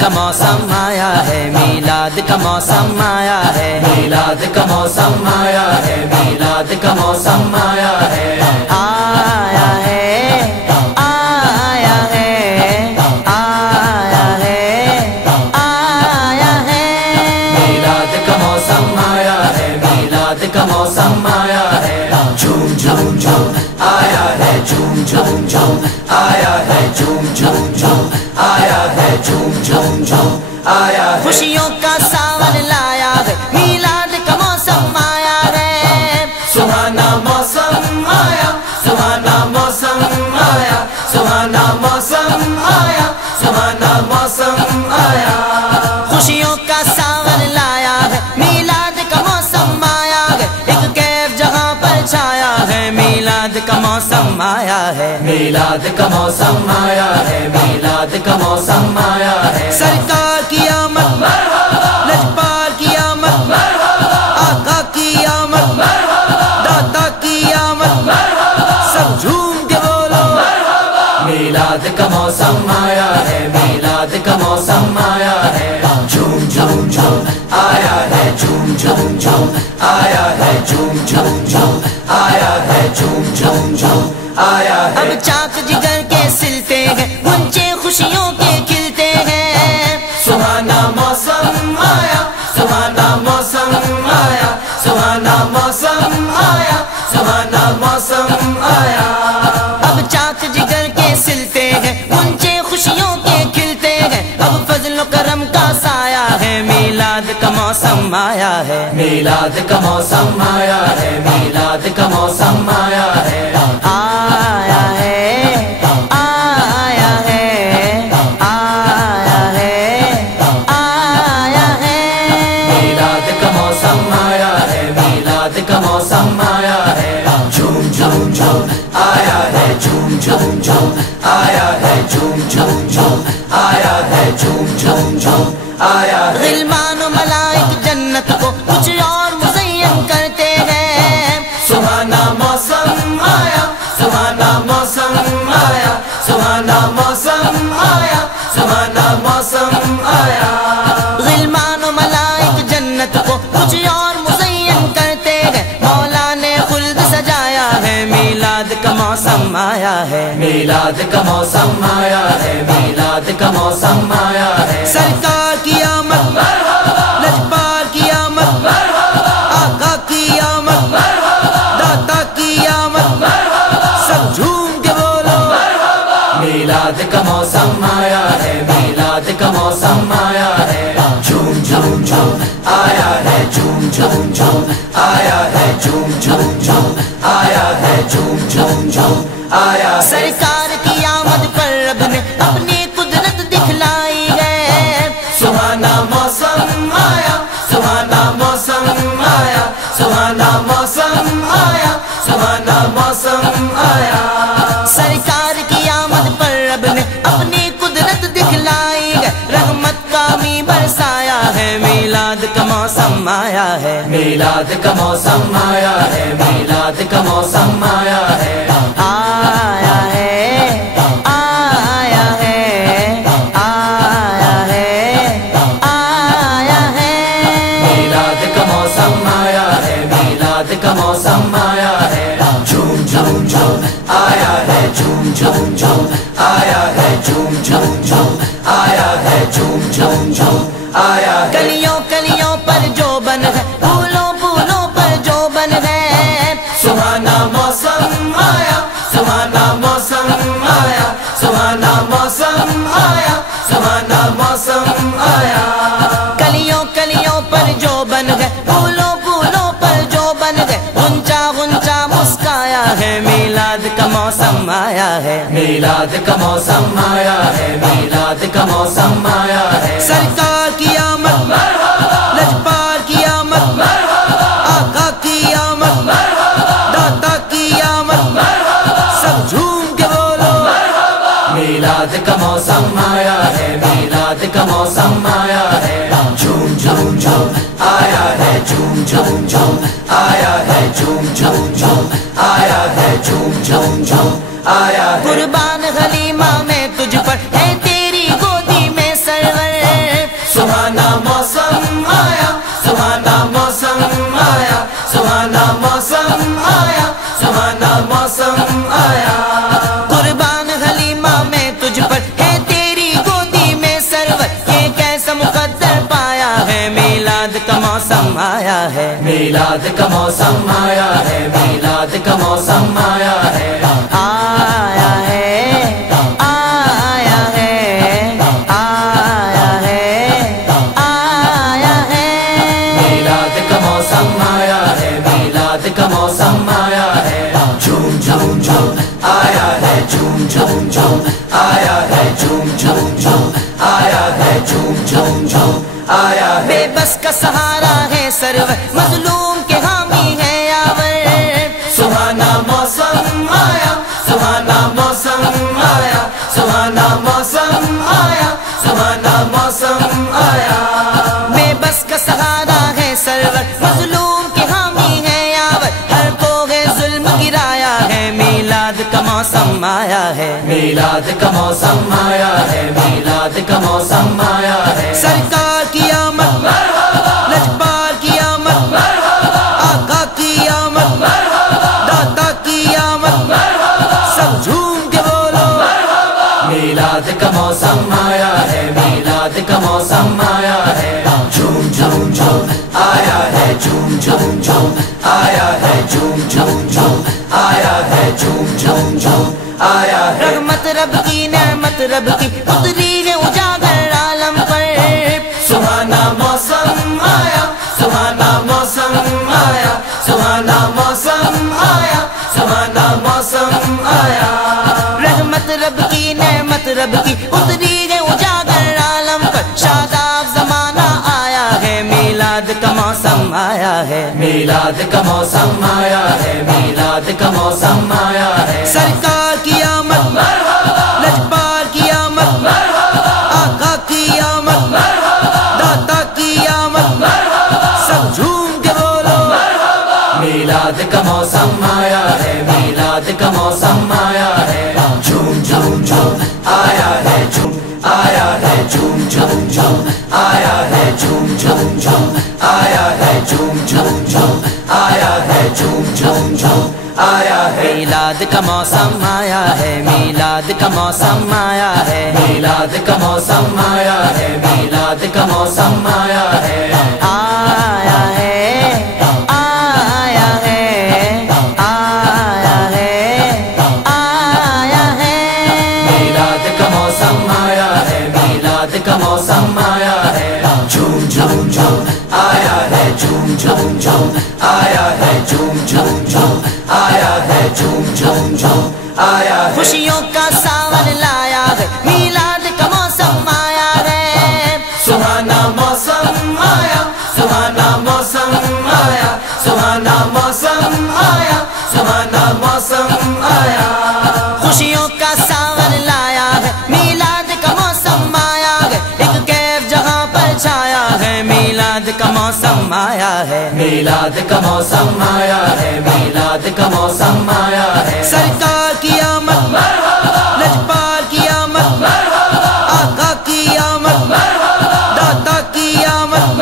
کا موسم آیا ہے، میلاد کا موسم آیا ہے، میلاد کا موسم آیا ہے، میلاد کا موسم آیا ہے، آیا ہے آیا ہے آیا ہے آیا ہے۔ میلاد کا موسم آیا ہے، میلاد کا موسم آیا ہے، جھوم جھوم جھوم آیا ہے، جھوم جھوم جھوم آیا ہے، جھوم جھوم جھوم آیا ہے، جھوم جھوم جھوم آیا ہے۔ خوشیوں کا ساون لایا ہے، میلاد کا موسم آیا ہے، سہانا موسم آیا، سہانا موسم آیا، سہانا موسم آیا، سہانا موسم آیا۔ خوشیوں کا ساون لایا ہے، میلاد کا موسم آیا ہے، ایک کیف جہاں پر چھایا ہے، میلاد کا موسم آیا ہے، میلاد کا موسم آیا ہے، میلاد کا موسم آیا ہے۔ سرکار کی آمد، لجپال کی آمد، آقا کی آمد، داتا کی آمد، سب جھوم کے بولو میلاد کا موسم آیا ہے، میلاد کا موسم آیا ہے، جھوم جھوم جھوم آیا ہے، جھوم جھوم جھوم آیا ہے، جھوم جھوم جھوم آیا ہے، جھوم جھوم جھوم آیا ہے۔ اب چاک جگر کے سلتے ہیں، غنچے خوشیوں کے کھلتے ہیں، سہانا موسم آیا، سہانا موسم آیا، سہانا موسم آیا، سہانا موسم آیا۔ اب چاک جگر کے سلتے ہیں، غنچے خوشیوں کے کھلتے ہیں، اب فضل و کرم کا سایہ ہے، میلاد کا موسم آیا ہے، میلاد کا موسم آیا ہے، میلاد کا موسم آیا ہے، آیا ہے آیا ہے آیا ہے آیا ہے۔ میلاد کا موسم آیا ہے، میلاد کا موسم آیا ہے، جھوم جھوم جھوم آیا ہے، جھوم جھوم جھوم آیا ہے، جھوم جھوم جھوم آیا ہے، جھوم جھوم جھوم آیا ہے۔ غلمان و ملائک جنت کو کچھ اور مزین کرتے ہیں، سہانا موسم آیا، سہانا موسم آیا، سہانا موسم آیا، سہانا موسم آیا۔ غلمان و ملائک جنت کو کچھ اور مزین کرتے ہیں، مولا نے خلد سجایا ہے، میلاد کا موسم آیا ہے، میلاد کا موسم آیا ہے، میلاد کا موسم آیا ہے۔ سرکار کی آمد، لجپال کی آمد، آقا کی آمد، داتا کی آمد، سب جھوم کے بولو میلاد کا موسم آیا ہے، میلاد کا موسم آیا ہے، جھوم جھوم جھوم آیا ہے، جھوم جھوم جھوم آیا ہے، جھوم جھوم جھوم آیا ہے، جھوم جھوم جھوم آیا ہے۔ سرکار کی آمد پر رب نے اپنی قدرت دکھلائی ہے، سہانا موسم آیا، سہانا موسم آیا، سہانا موسم آیا، سہانا موسم آیا۔ سرکار کی آمد پر رب نے اپنی قدرت دکھلائی ہے، رحمت کا می برسایا ہے، میلاد کا موسم آیا ہے، میلاد کا موسم آیا ہے، میلاد کا موسم آیا ہے، آیا ہے آیا ہے آیا ہے آیا ہے۔ میلاد کا موسم آیا ہے، میلاد کا موسم آیا ہے، جھوم جھوم جھوم آیا ہے، جھوم جھوم جھوم آیا ہے، جھوم جھوم جھوم آیا ہے، جھوم جھوم جھوم آیا ہے۔ کلیوں کلیوں پر جو بن ہے، پھولوں پھولوں پر جو بن ہے، سہانا موسم آیا، سہانا موسم آیا، سہانا موسم آیا، سہانا موسم آیا۔ کلیوں کلیوں پر جو بن ہے، پھولوں پھولوں پر جو بن ہے، غنچہ غنچہ مسکایا ہے، میلاد کا موسم آیا ہے، میلاد کا موسم آیا ہے، میلاد کا موسم آیا ہے۔ سرکار کی آمد، لجپال کی آمد، آقا کی آمد، داتا کی آمد، سب جھوم کے بولو میلاد کا موسم آیا ہے، میلاد کا موسم آیا ہے، جھوم جھوم جھوم آیا ہے، جھوم جھوم جھوم آیا ہے، جھوم جھوم جھوم آیا ہے، جھوم جھوم جھوم آیا ہے۔ قربان حلیمہ میں تجھ پر ہے تیری گودی میں سرور، سہانا موسم آیا، سہانا موسم آیا، سہانا موسم آیا، سہانا موسم آیا۔ قربان حلیمہ میں تجھ پر ہے تیری گودی میں سرور، یہ کیسا مقدر پایا ہے، میلاد کا موسم آیا ہے، میلاد کا موسم آیا ہے، میلاد کا موسم آیا ہے، آیا ہے، آیا ہے، آیا ہے، آیا ہے۔ میلاد کا موسم آیا ہے، میلاد کا موسم آیا ہے، جھوم جھوم جھوم آیا ہے، جھوم جھوم جھوم آیا ہے، جھوم جھوم جھوم آیا ہے، جھوم جھوم جھوم آیا ہے۔ بے بس کا سہارا ہے سرور، مظلوم کے حامی ہے یاور، سہانا موسم آیا، سہانا موسم آیا، سہانا موسم آیا، سہانا موسم آیا۔ بے بس کا سہارا ہے سرور، مظلوم کے حامی ہے یاور، ہر کو ہے ظلم گرایا ہے، میلاد کا موسم آیا ہے، میلاد کا موسم آیا ہے، میلاد کا موسم آیا ہے، سرکار کی آمد، لجپال کی آمد، آقا کی آمد، داتا کی آمد، سب جھوم کے بولو، میلاد کا موسم آیا ہے، میلاد کا موسم آیا ہے، جھوم جھوم جھوم آیا ہے، جھوم جھوم جھوم آیا ہے، جھوم جھوم جھوم آیا ہے، جھوم جھوم جھوم آیا ہے۔ رحمت رب کی نعمت رب کی اتری ہے اجاگر عالم پر، سہانا موسم آیا، سہانا موسم آیا، سہانا موسم آیا، سہانا موسم آیا۔ رحمت رب کی نعمت رب کی اتری ہے اجاگر عالم پر، شاداب زمانہ آیا ہے، میلاد کا موسم آیا ہے، میلاد کا موسم آیا ہے، میلاد کا موسم آیا ہے، سرکار کی آمد، لجپال کی آمد، آقا کی آمد، داتا کی آمد، سب جھوم کے بولو، میلاد کا موسم آیا ہے، میلاد کا موسم آیا ہے، جھوم جھوم جھوم آیا ہے، جھوم آیا ہے، جھوم جھوم جھوم آیا ہے، جھوم جھوم جھوم آیا ہے، جھوم جھوم جھوم آیا ہے، جھوم جھوم جھوم آیا ہے۔ میلاد کا موسم آیا ہے، میلاد کا موسم آیا ہے، میلاد کا موسم آیا ہے، میلاد کا موسم آیا ہے، آیا ہے، آیا ہے، آیا ہے، آیا ہے۔ میلاد کا موسم آیا ہے، میلاد کا موسم آیا ہے، جھوم جھوم جھوم آیا ہے، جھوم جھوم جھوم آیا ہے، جھوم جھوم جھوم آیا ہے، جھوم جھوم جھوم آیا ہے۔ خوشیوں کا ساون لایا ہے، میلاد کا موسم آیا ہے، سہانا موسم آیا، سہانا موسم آیا، سہانا موسم آیا، سہانا موسم آیا۔ خوشیوں کا ساون لایا ہے، میلاد کا موسم آیا ہے، ایک کیف جہاں پر چھایا ہے، میلاد کا موسم آیا ہے، میلاد کا موسم آیا ہے، میلاد کا موسم آیا ہے، سرکار کی آمد، لجپال کی آمد، آقا کی آمد، داتا کی آمد،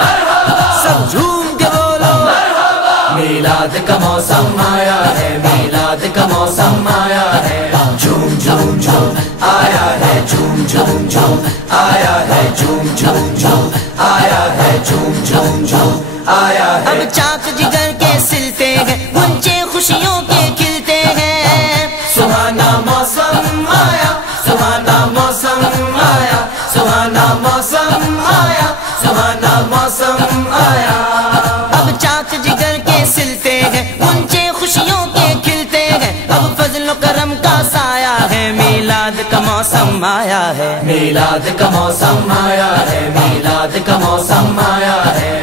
سب جھوم کے بولو، میلاد کا موسم آیا ہے، میلاد کا موسم آیا ہے، جھوم جھوم جھوم آیا ہے، جھوم جھوم جھوم آیا ہے، جھوم جھوم جھوم آیا ہے، جھوم جھوم جھوم آیا ہے۔ اب چاک جگر کے سلتے ہیں، گنچے خوشیوں کے کھلتے ہیں، سہانا موسم آیا، سہانا موسم آیا، سہانا موسم آیا، سہانا موسم آیا۔ اب چاک جگر کے سلتے ہیں، گنچے خوشیوں کے کھلتے ہیں، اب فضل و کرم کا سایہ ہے، میلاد کا موسم آیا ہے، میلاد کا موسم آیا ہے، میلاد کا موسم آیا ہے،